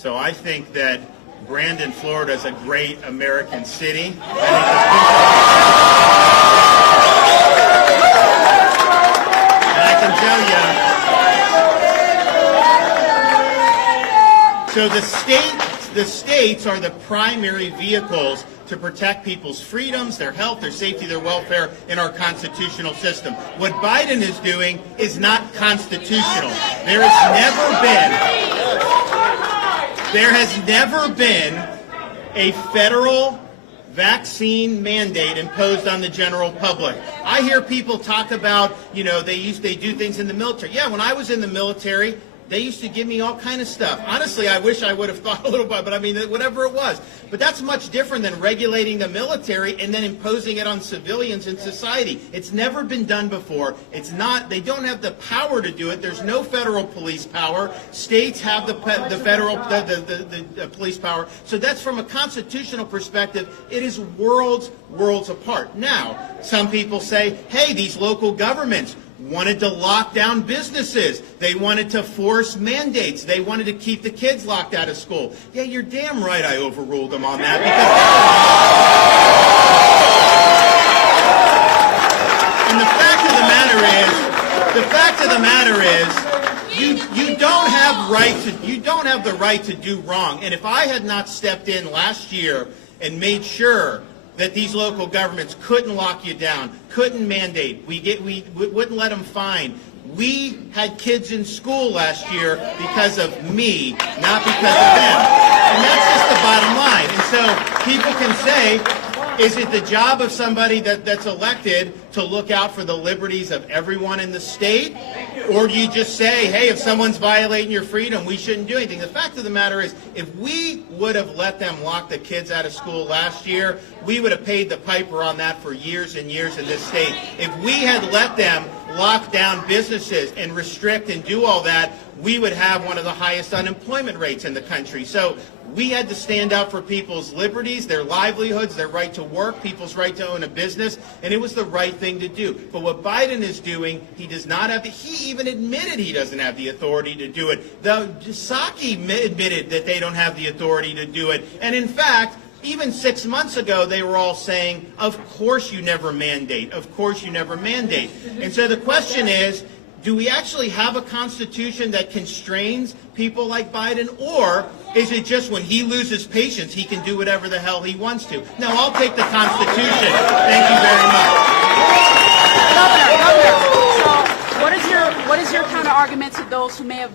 So I think that Brandon, Florida is a great American city. And I can tell you, so the states are the primary vehicles to protect people's freedoms, their health, their safety, their welfare in our constitutional system. What Biden is doing is not constitutional. There has never been a federal vaccine mandate imposed on the general public. I hear people talk about, they do things in the military. Yeah, when I was in the military, they used to give me all kind of stuff. Honestly, I wish I would have thought a little bit, but I mean, whatever it was. But that's much different than regulating the military and then imposing it on civilians in society. It's never been done before. They don't have the power to do it. There's no federal police power. States have the federal police power. So that's from a constitutional perspective, it is worlds apart. Now, some people say, hey, these local governments wanted to lock down businesses. They wanted to force mandates. They wanted to keep the kids locked out of school. Yeah, you're damn right I overruled them on that. And the fact of the matter is, you don't have the right to do wrong. And if I had not stepped in last year and made sure that these local governments couldn't lock you down, couldn't mandate, we wouldn't let them fine. We had kids in school last year because of me, not because of them. And that's just the bottom line. And so people can say, is it the job of somebody that's elected to look out for the liberties of everyone in the state? Or do you just say, hey, if someone's violating your freedom, we shouldn't do anything? The fact of the matter is, if we would have let them lock the kids out of school last year, we would have paid the piper on that for years and years in this state. If we had let them lock down businesses and restrict and do all that, we would have one of the highest unemployment rates in the country. So we had to stand up for people's liberties, their livelihoods, their right to work, people's right to own a business, and it was the right thing to do. But what Biden is doing, he does not have he even admitted he doesn't have the authority to do it. The Psaki admitted that they don't have the authority to do it. And in fact, even 6 months ago, they were all saying, of course you never mandate. Of course you never mandate. And so the question is, do we actually have a constitution that constrains people like Biden, or is it just when he loses patience, he can do whatever the hell he wants to? No, I'll take the Constitution. Thank you very much. Governor, what is your counter argument to those who may have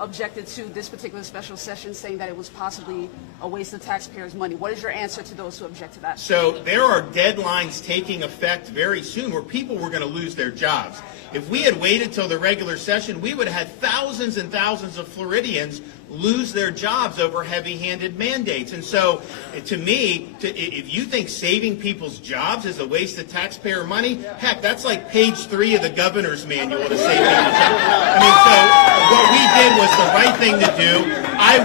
objected to this particular special session, saying that it was possibly a waste of taxpayers' money? What is your answer to those who object to that? So there are deadlines taking effect very soon where people were going to lose their jobs. If we had waited till the regular session, we would have had thousands and thousands of Floridians lose their jobs over heavy-handed mandates. And so, to me, if you think saving people's jobs is a waste of taxpayer money, heck, that's like page 3 of the governor's manual to save people's jobs. I mean, so what we did was the right thing to do. I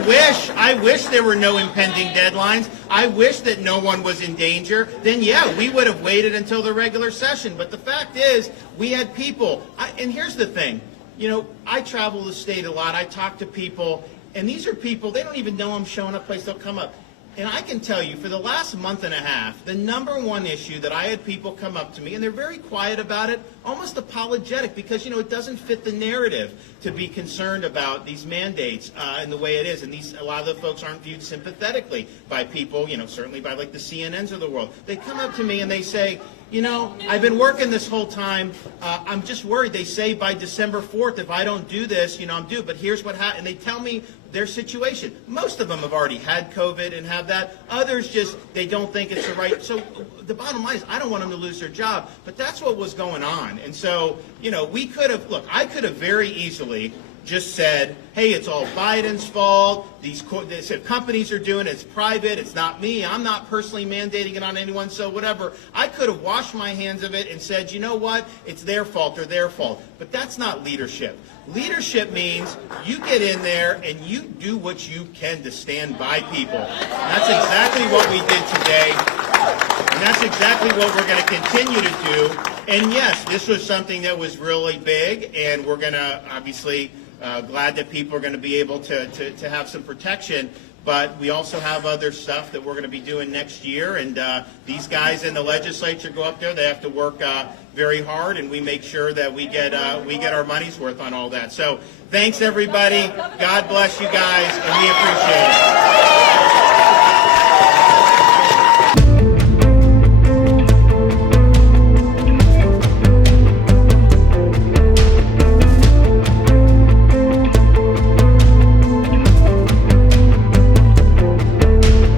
wish there were no impending deadlines. I wish that no one was in danger. Then, yeah, we would have waited until the regular session. But the fact is, we had people. And here's the thing. I travel the state a lot. I talk to people. And these are people, they don't even know I'm showing up place, they'll come up. And I can tell you, for the last month and a half, the number one issue that I had people come up to me, and they're very quiet about it, almost apologetic, because, it doesn't fit the narrative to be concerned about these mandates and the way it is. And a lot of the folks aren't viewed sympathetically by people, certainly by like the CNNs of the world. They come up to me and they say, I've been working this whole time. I'm just worried. They say by December 4th, if I don't do this, I'm due. But here's what happened. And they tell me their situation. Most of them have already had COVID and have that. Others they don't think it's the right. So the bottom line is, I don't want them to lose their job. But that's what was going on. And so, we could have, I could have very easily just said, hey, it's all Biden's fault. They said companies are doing it. It's private. It's not me. I'm not personally mandating it on anyone. So whatever. I could have washed my hands of it and said, you know what? It's their fault or their fault. But that's not leadership. Leadership means you get in there and you do what you can to stand by people. And that's exactly what we did today. And that's exactly what we're going to continue to do. And yes, this was something that was really big, and we're going to obviously glad that people are going to be able to have some protection. But we also have other stuff that we're going to be doing next year. And these guys in the legislature go up there. They have to work very hard, and we make sure that we get our money's worth on all that. So thanks, everybody. God bless you guys, and we appreciate it.